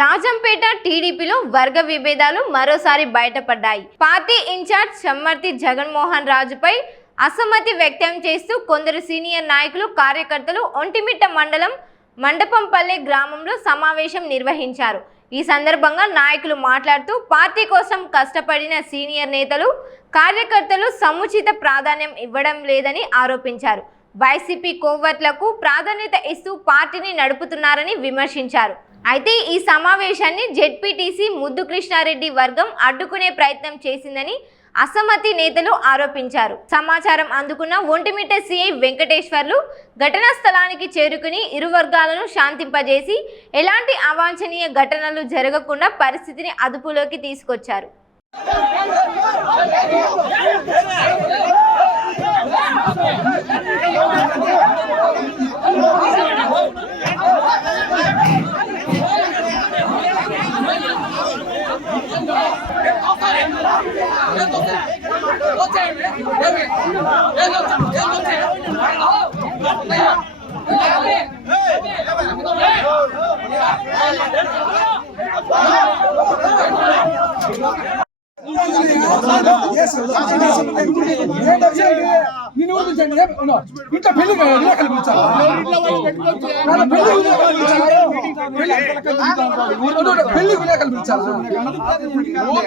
రాజంపేట టీడీపీలో వర్గ విభేదాలు మరోసారి బయటపడ్డాయి. పార్టీ ఇన్ఛార్జ్ చమ్మర్తి జగన్మోహన్ రాజుపై అసమ్మతి వ్యక్తం చేస్తూ కొందరు సీనియర్ నాయకులు, కార్యకర్తలు ఒంటిమిట్ట మండలం మండపంపల్లె గ్రామంలో సమావేశం నిర్వహించారు. ఈ సందర్భంగా నాయకులు మాట్లాడుతూ పార్టీ కోసం కష్టపడిన సీనియర్ నేతలు, కార్యకర్తలు సముచిత ప్రాధాన్యం ఇవ్వడం లేదని ఆరోపించారు. వైసీపీ కోవర్ట్లకు ప్రాధాన్యత ఇస్తూ పార్టీని నడుపుతున్నారని విమర్శించారు. అయితే ఈ సమావేశాన్ని జెడ్పీటీసీ ముద్దు కృష్ణారెడ్డి వర్గం అడ్డుకునే ప్రయత్నం చేసిందని అసమ్మతి నేతలు ఆరోపించారు. సమాచారం అందుకున్న ఒంటిమిట్ట సిఐ వెంకటేశ్వర్లు ఘటనా స్థలానికి చేరుకుని ఇరు వర్గాలను శాంతింపజేసి ఎలాంటి అవాంఛనీయ ఘటనలు జరగకుండా పరిస్థితిని అదుపులోకి తీసుకొచ్చారు. ఇంట్లో పెళ్లి పెళ్లి విలేకరులు పిలిచారు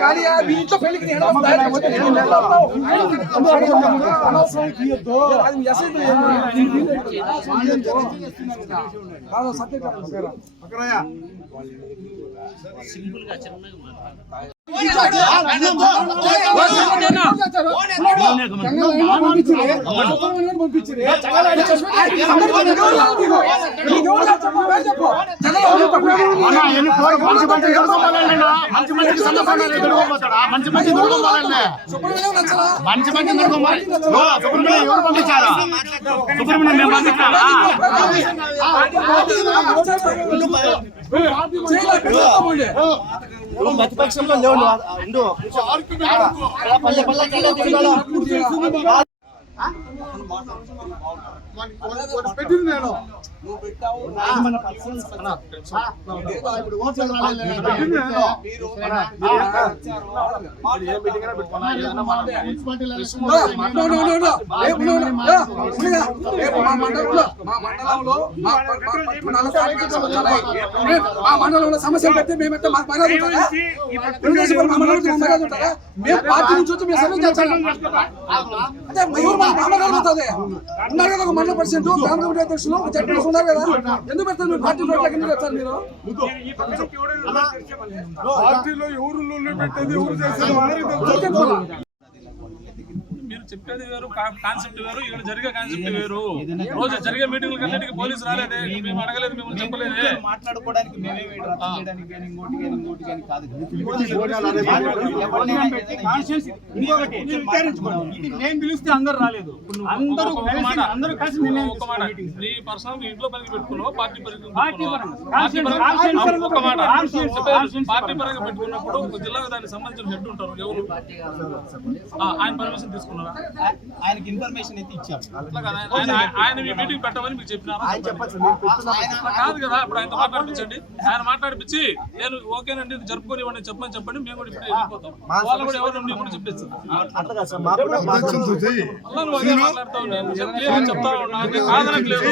కానీ మీ ఇంట్లో పెళ్లికి ప్రతిపక్షంలో లేవు పల్లె పెట్టింది నేను మండలంలో సమస్యలు పెడితే మేమంటే మాకు మర్యాద ఉంటుందా? మేము పార్టీ నుంచి వచ్చి మేము సమస్య చేస్తాం అంటే ఎవరు మాకు మర్యాద ఉంటుంది ఉన్నారు కదా. ఒక మండల ప్రెసిడెంట్, గ్రామ కమిటీ అధ్యక్షులు, జడ్పీస్ ఉన్నారు కదా. ఎందుకు పెడతారు మీరు పార్టీ రోడ్లకి? ఎందుకు పెడతారు మీరు? పార్టీలో ఎవరు పెట్టేది, ఎవరు చేసేది మీరు చెప్పేది వేరు, కాన్సెప్ట్ వేరు, ఇక్కడ జరిగే కాన్సెప్ట్ వేరు. రోజు జరిగే మీటింగ్లు కన్నిటికి పోలీసు రాలేదే, మేము అడగలేదు, మేము చెప్పలేదే. మాట్లాడుకోవడానికి నేను పిలిస్తే అందరు రాలేదు. అందరూ ఒక మాట, నీ పర్సనల్ ఇంట్లో పనికి పెట్టుకున్నావు, పార్టీ పరంగా పెట్టుకున్నప్పుడు ఒక జిల్లాకు దానికి సంబంధించిన హెడ్ ఉంటారు. ఎవరు ఆయన పర్మిషన్ తీసుకున్నారు? ఆయనకి ఇన్ఫర్మేషన్ అయితే ఇచ్చాం. ఆయన మీ మీటింగ్ పెట్టమని మీకు చెప్పినారు కాదు కదా. ఇప్పుడు ఆయనతో మాట్లాడిపించండి, ఆయన మాట్లాడిపించి నేను ఓకేనండి జరుపుకొని ఇవ్వండి చెప్పండి, మేము కూడా ఇప్పుడు వెళ్ళిపోతాం. వాళ్ళు కూడా ఎవరు కూడా చెప్పేస్తారు. చెప్తా ఉన్నాను, కాదనట్లేదు.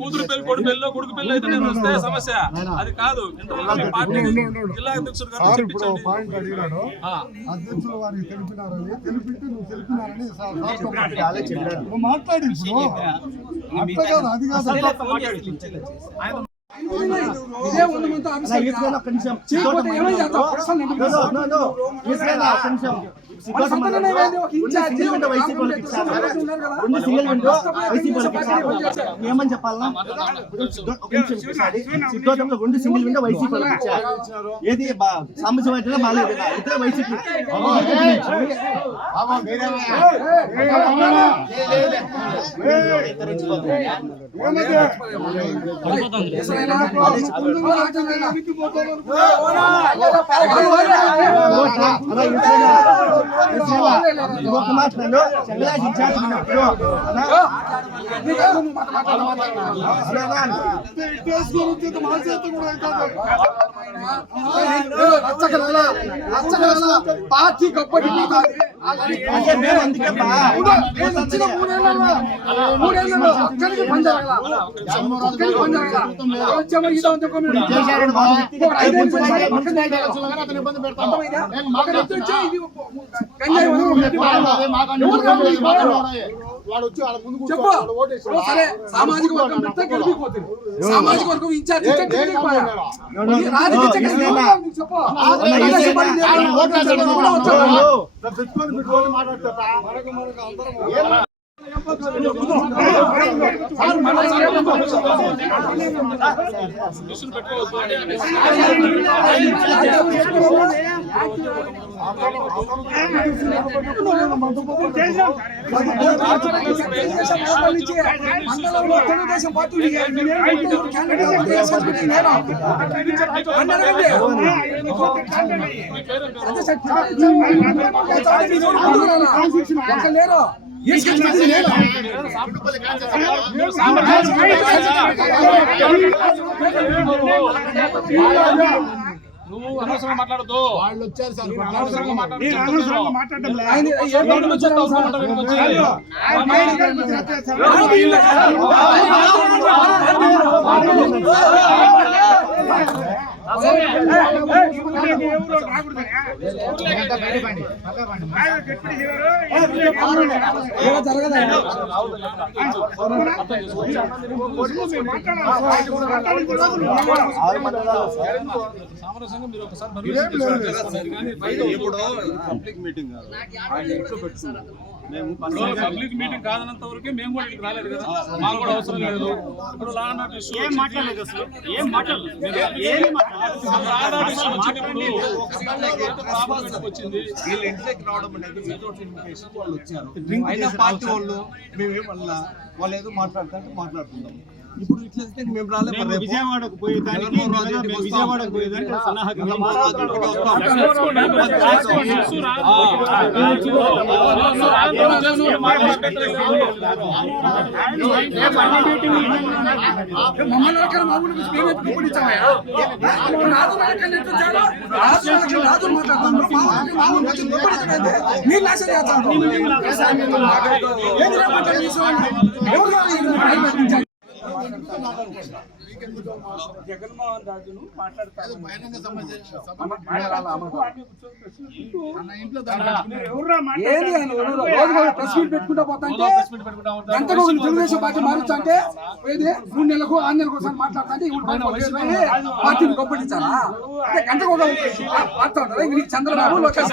కూతురు పెళ్లి, కొడుకు పెళ్ళి, కొడుకు పెళ్లి అయితే నేను వస్తే సమస్య అది కాదు. ఇంటర్వ్యూ పార్టీ జిల్లా అధ్యక్షుడు గారు తెలిపినారని తెలిపింటే నువ్వు తెలిపినారని మాట్లాడి అది కాదు. ఏమని చెప్పాలన్నా సిద్ధోటంలో 2 సింగిల్ విండో వైసీపీ ఏది సాంబశివ బాగాలేదు, ఇద్దరు వైసీపీ. ఇంకొక మాట నన్ను చెంగలాజీ ఇన్ఛార్జ్ ఉన్నప్పుడు పార్టీ గొప్పటి అదే మేము అందుకే మూడేళ్ళలో అక్కడికి పనిచేయాలి సామాజిక వర్గం పెడితే గెలిపిపోతుంది సామాజిక వర్గం ఇన్ఛార్జ్ తెలుగుదేశం పార్టీ లేరు నువ్వు అనవసరంగా మాట్లాడద్దు. వాళ్ళు వచ్చారు సార్, అనవసరంగా మాట్లాడటం లేదు. సామరస్యంగా మీరు ఒకసారి పబ్లిక్ మీటింగ్ పబ్లిక్ మీటింగ్ కాదనంత వరకే మేము కూడా ఇక్కడికి రాలేదు కదా, మాకు కూడా అవసరం లేదు. ఇప్పుడు లా అండ్ ఆర్డర్ ఇష్యూ వచ్చింది. వీళ్ళు ఇంటికి రావడం అనేది వితౌట్ ఇన్విటేషన్ వాళ్ళు వచ్చారు. అయినా పార్టీ వాళ్ళు మేమేమన్నా వాళ్ళు ఏదో మాట్లాడుతున్నాం. ఇప్పుడు ఇట్లా మేము రాలేదు. విజయవాడకు పోయేదానికి జగన్మోహన్ రాజును మాట్లాడతారు. పెట్టుకుంటా పోతా తెలుగుదేశం పార్టీ మారుస్తుంటే 3 నెలలకు 6 నెలలకు ఒకసారి మాట్లాడుతుంటే పార్టీని గొప్పటించాలా అంటే గంటకు ఒక వార్త ఉంటుందా? ఇంక చంద్రబాబు లోకేష్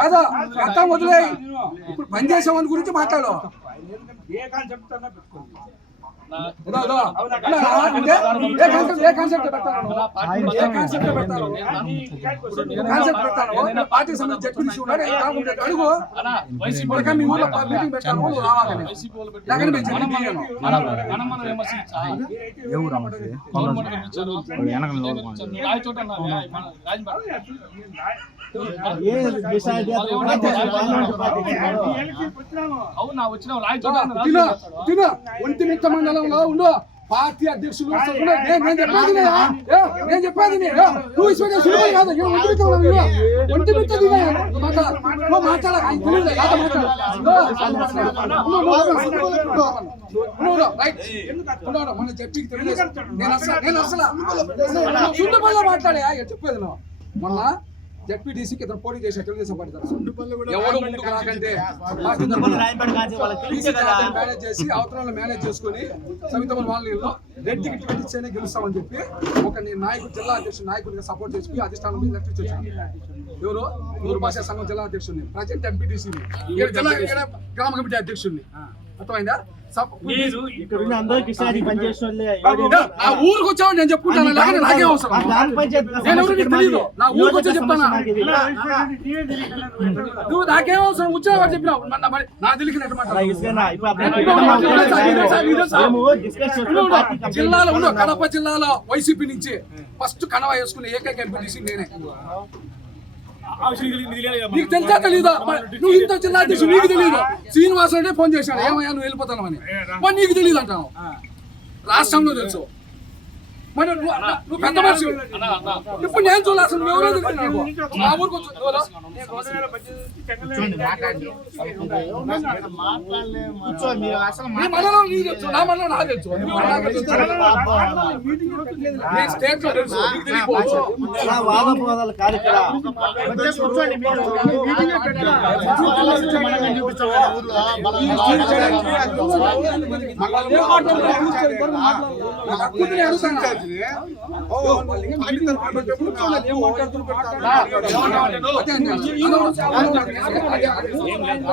కాదా గతం వదిలే ఇప్పుడు పనిచేసే వాళ్ళ గురించి మాట్లాడు. ఏ కాన్సెప్ట్ అన్నా పెట్టుకోండి. పార్టీ సంబంధించి జడ్పీ అడుగు మీ ఊళ్ళో మీటింగ్ పెట్టాను రావాలని అవునా వచ్చిన ఒంటి మిట్ట మండలంలో ఉండు పార్టీ అధ్యక్షులు నేను చెప్పేది నువ్వు ఇష్టం కాదు ఒంటి మిట్ట మన చెప్పి నేను అసలు మాట్లాడా చెప్పేది నువ్వు మొన్న జడ్పీటీసీకి ఇతను పోటీ చేశారు తెలుగుదేశం పార్టీ ఎవరు ముందుకు రాకంటే మేనేజ్ చేసి అవతరాలు మేనేజ్ చేసుకుని సవితమ్మ వాళ్ళలో రెడ్ టికెట్ పెట్టించేనే గెలుస్తామని చెప్పి ఒక నాయకుడు జిల్లా అధ్యక్షుడు నాయకుడిగా సపోర్ట్ చేసి అధిష్టానం మీద లెటర్ వచ్చాను. ఎవరు నూరు భాషా సంఘం జిల్లా అధ్యక్షుడిని ప్రజెంట్ ఎంపీటీసీని గ్రామ కమిటీ అధ్యక్షుడిని అర్థమైందా? మీరు ఇక్కడ ఉన్న అందరూ కిసాన్ పనిచేసిన వాళ్ళే. నా ఊరికి వచ్చావు నేను చెప్పుకుంటాను, లేకపోతే నాకేం అవసరం? ఆ గ్రామ పంచాయతీ నేను ఎవరు నీకు తెలీదు, నా ఊరికి వచ్చి చెప్తానా? సమస్య మాకు ఇది. నువ్వు నాకేం అవసరం వచ్చినా వాడు చెప్పినావు, నా తెలియక అలా ఇసుకనా? ఇప్పుడు ఆ బ్రాంచ్ మేము డిస్కస్ చేస్తున్నాం. పార్టీ కంప్లైంట్ జిల్లాలో ఉన్న కడప జిల్లాలో వైసీపీ నుంచి ఫస్ట్ కడవ వేసుకునే ఏకైక ఎంపీటీసీ నేనే. నీకు తెలుసా తెలీదా? నువ్వు ఇంత జిల్లా అధ్యక్షుడు నీకు తెలియదు. శ్రీనివాస్ రెడ్డి ఫోన్ చేశాడు, ఏమయ్యా నువ్వు వెళ్ళిపోతాను అని. మరి నీకు తెలియదు అంటావు. రాష్ట్రంలో తెలుసు. మరి నువ్వు పెద్ద మనిషి. ఇప్పుడు నేను చూడాలి, అసలు నువ్వు ఎవరో తెలియదు నాకు. మా ఊరికి వచ్చి కూర్చోండి, మాట్లాడండి. కూర్చోండి, మీరు అసలు నీ మండలం నీకు తెలుసు, నా మండలం నాకు తెలుసు. నువ్వు నాకు తెలుసు. నేను స్టేట్ లో తెలుసు, నీకు తెలియకపోవచ్చు. అలా వాదపోదాలు కాదు ఇక్కడ. కొంచెం కూర్చోండి మీరు. నాకు హక్కుంది, నేను అడుగుతాను. మాట్లాడుతున్నారు. అదే